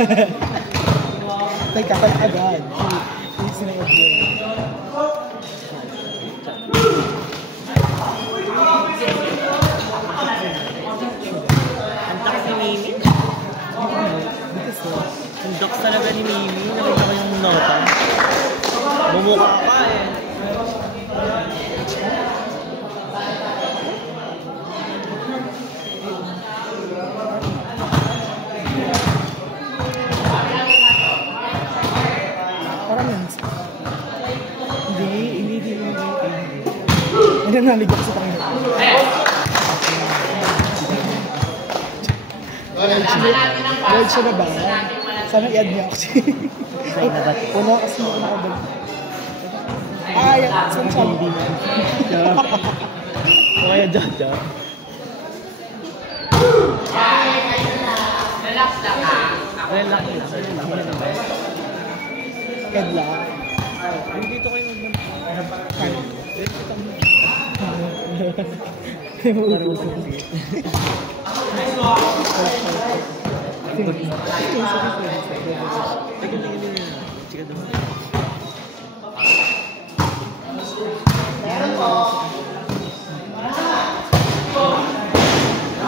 Teka, pala agad. Please sinagod yun. Ang takas ni Mimi. Ang docs talaga ni Mimi. Nakita ko yung nota. Bumukha pa eh. Parang yun. Hindi. Hindi naligot sa Panginoon. Lord siya na ba? Sana i-add niya ako siya. Wala kasi hindi ko nakabalik. Saan siya? Hindi na. Kaya Jaja. Relax lang. Kedla. Dito kayo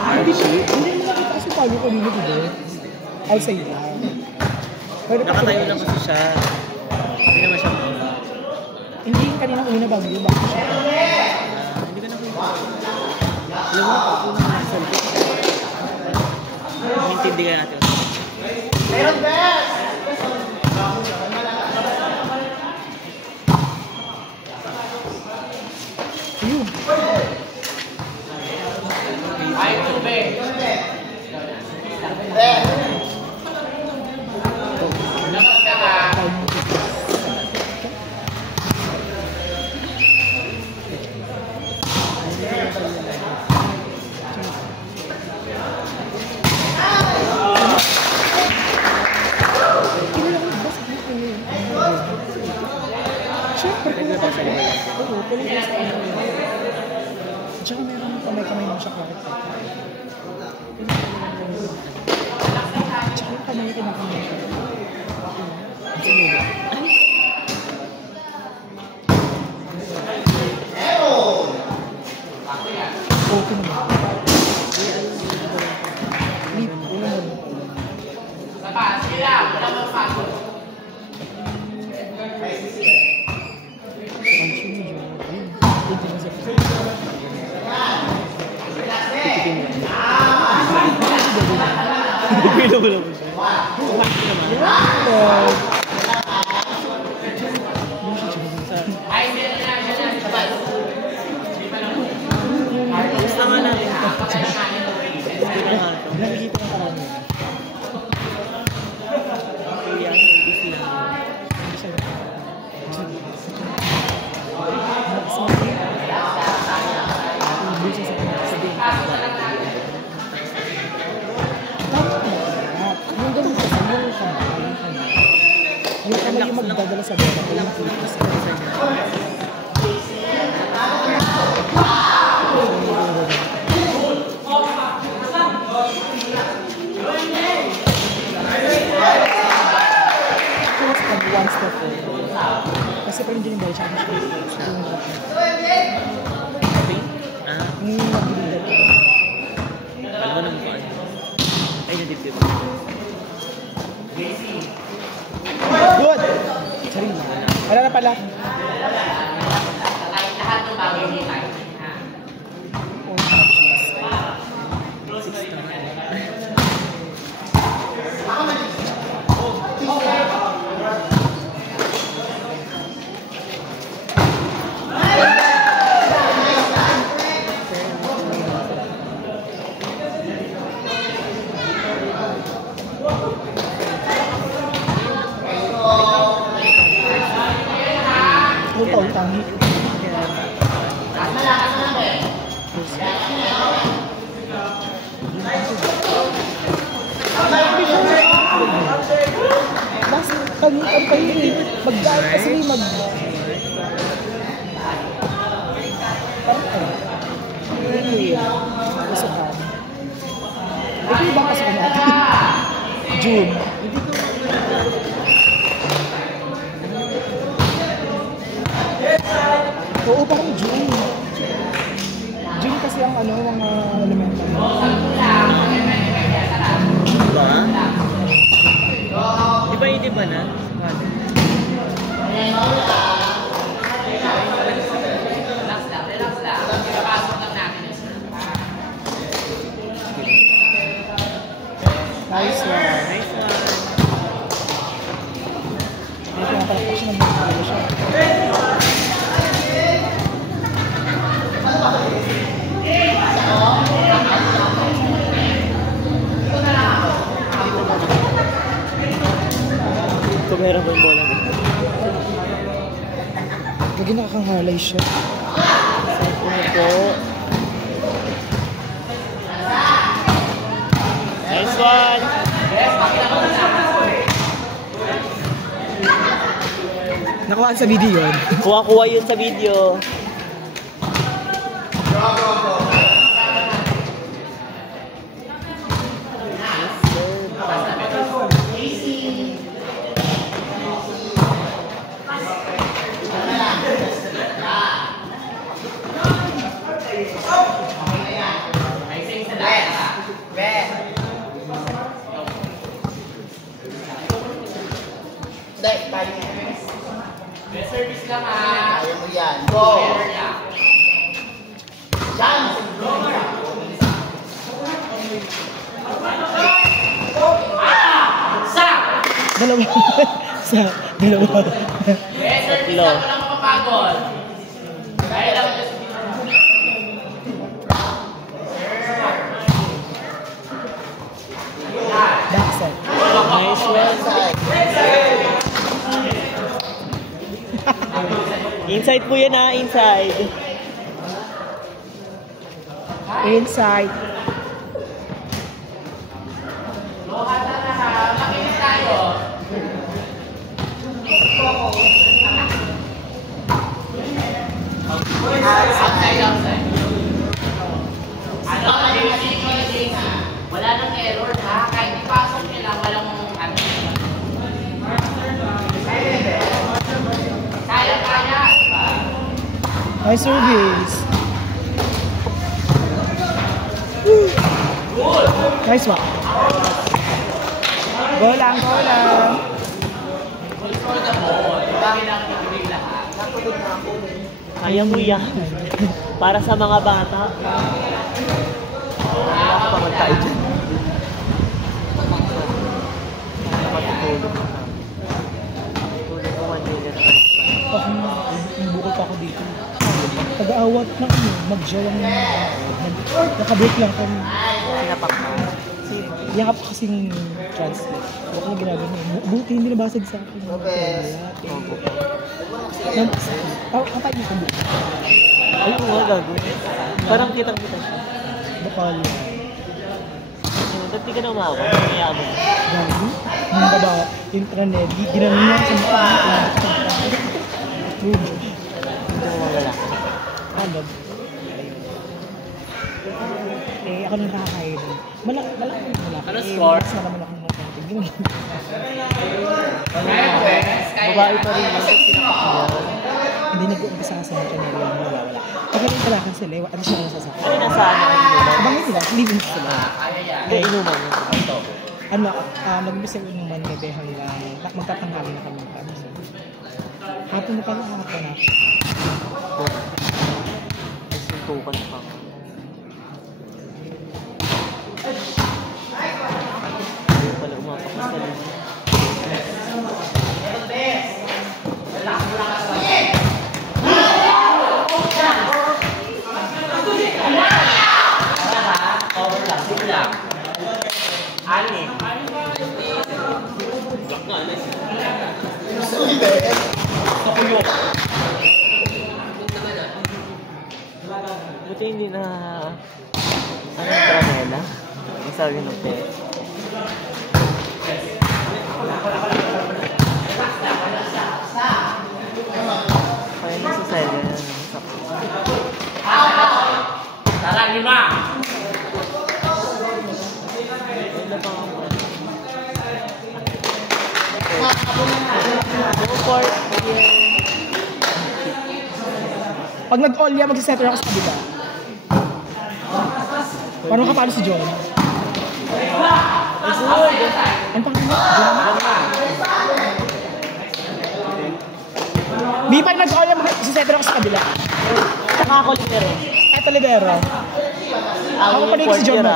Parang hindi mo nakita kasi paano ko nino dito. Outside lang. nakatayo lang kasi siya. Hindi naman siya muna. Hindi yung kanina una bago yun. Bakit siya? Hindi ka na kung alam mo na kung unang salito. Hintindi ka natin. Meron best! Ayun. Ay, tube. Tsaka meron kamay-kamay mo siya kahit. Tsaka yung kamay kinakamay siya. Okay naman. Leap. Wala mo. Sila, wala mo fago. Bigla mo lang siya. Kumain naman. Ay, meron na siya na. Basta nga lang. Nakikita ko parang yun. Kaya service lang. Yung kamay yung magdadala sa bola ko yung focus. One step forward. Kasi parang hindi yung balik siya. Yung nagbilidad ko. Alam mo nang mukha. Ay, nadipdip. Good! Charing na. Wala na pala. Lahat ng bagay niya tayo. Utang-utang. Mas kami mag-diet kasi mag Pasukan. Ito yung bang pasukan natin? June. Hindi ko Oo, parang June. June kasi ang ano, mga elemental. Diba? Di ba na? Relax lang. Papasok lang natin yun. Nice one. Nice one. May pinapalakpak siya ng mga siya. Ito meron ba yung bola? Lagi nakakanghalay siya. Ano po? Nice one! Nakuha sa video yun. Kuha-kuha yun sa video. May service lang ha. Ayaw mo yan. Go! Chance! Dalawa. Dalawa. May service lang, walang mapapagod. Kaya lang ito sa Backside. Nice one. Inside po yan ha, inside. Inside. Lohatan na ha. Makinig tayo. Outside. Ano, wala nang error ha. Kahit ipasok nyo lang, walang ano. Kaya. Nice service. Nice one. Go lang. Kaya mo yan. Para sa mga bata. Pamantay dyan. Bukod pa ako dito. Pag-aawat na ano, mag-jawang nakabreak lang kami. Sinapak mo. Yakap kasing translate. Huwag na ginagawa niya. Buti hindi nabasag sa akin. Kapag niyo kung buti. Ay, mga gago. Parang kitang-kita siya. Bakal. Ba't di ka na umawa? Nangyayaan mo. Gago. Yung baba, yung tranedi, ginanon niya sa mukha. Ito mga lalaki. Alam. Eh, ako nang nakakain. Malaki. Ano score? Mas naman ako nakakain. Ganun. Babae pa rin. Hindi nag-uumpisa sa mga kanila. Wala. Pagkakalakan sila, ano sila nasasakit? Ano nasa ano? Kabangin nila, living sila. Hindi, inuman yun. Ano, nag-umpisa yung inuman gabi hanggang magtatanghali na kami. Hapon na pala, hapon na. Suntukan pa. Hindi pala umapak na sa lima. Buti hindi na tramela. Ang sabi ng pet. Kaya na sa side yan. Tara, 5. Go for it. Pag nag-all yan, mag-center ako sa kabila. Parang kapalo si John. Ano pang Di pa nag-all yan, mag-center ako sa kabila. Saka ako libero. Eto libero. Ako pa rin si John.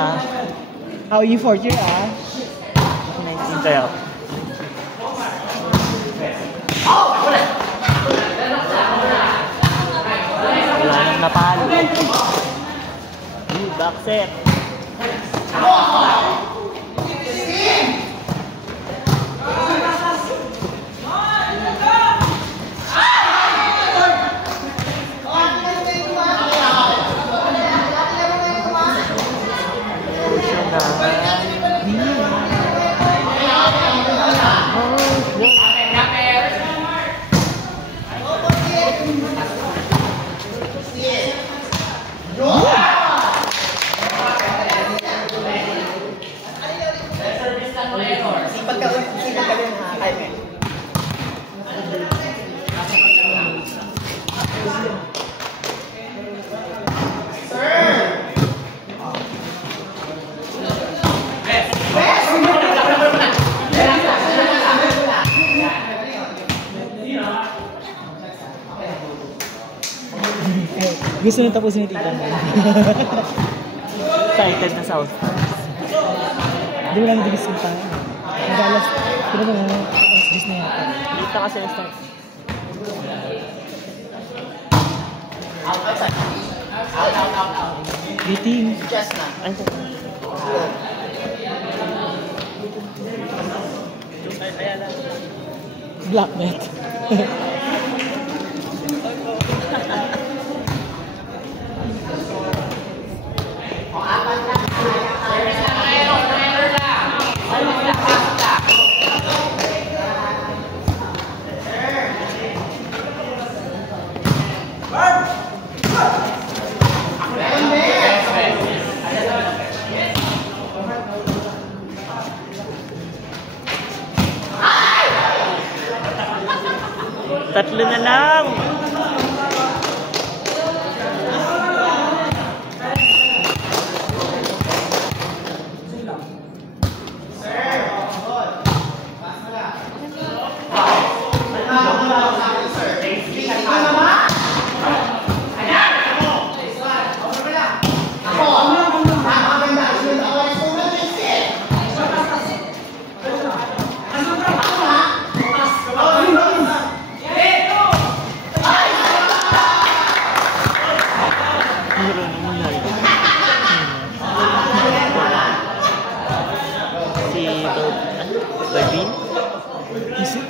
How you fourth year, 19 kaya ako. Wala nang napalo. Back set. Gusto nyo tapusin ni Tita mo. Excited na South. Hindi mo lang nagigis yung tayo. Nagalas, pero mo na, alas 10 na yata. Dito kasi na start. Out. Meeting. Just na. Ay, ito. Blacknet. Tatlo na lang.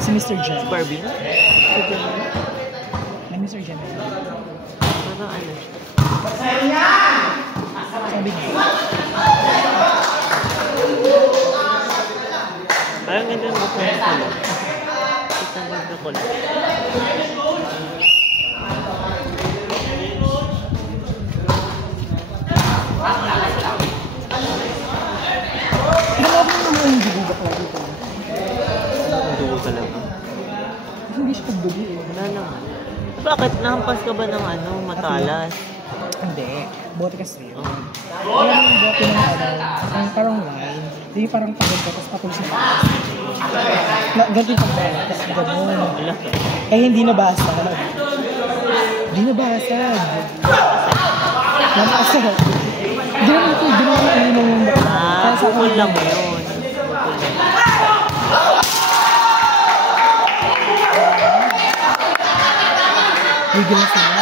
Si Mr. Jen. Barbie? Na Mr. Jen. Parang ano? Sabi niya. Parang ganda ng gusto ng kulay. Kita ng ganda kulay. Galaw mo naman yung dugo ko dito. Ang dugo talaga. Hindi siya pagdugo eh. Wala naman. Bakit? Nahampas ka ba ng ano, matalas? Hindi. Bote kasi yun. Alam mo yung bote ng ano, ang parang wine. Hindi yung parang pagod ka, tapos patol sa taas. Ganito yung pagbalat, tapos gano'n. Wala ka. Eh, hindi nabasag. Hindi nabasag. Nabasag. Hindi naman ito, hindi naman ito yung Bukol lang yun. Bigyan sila.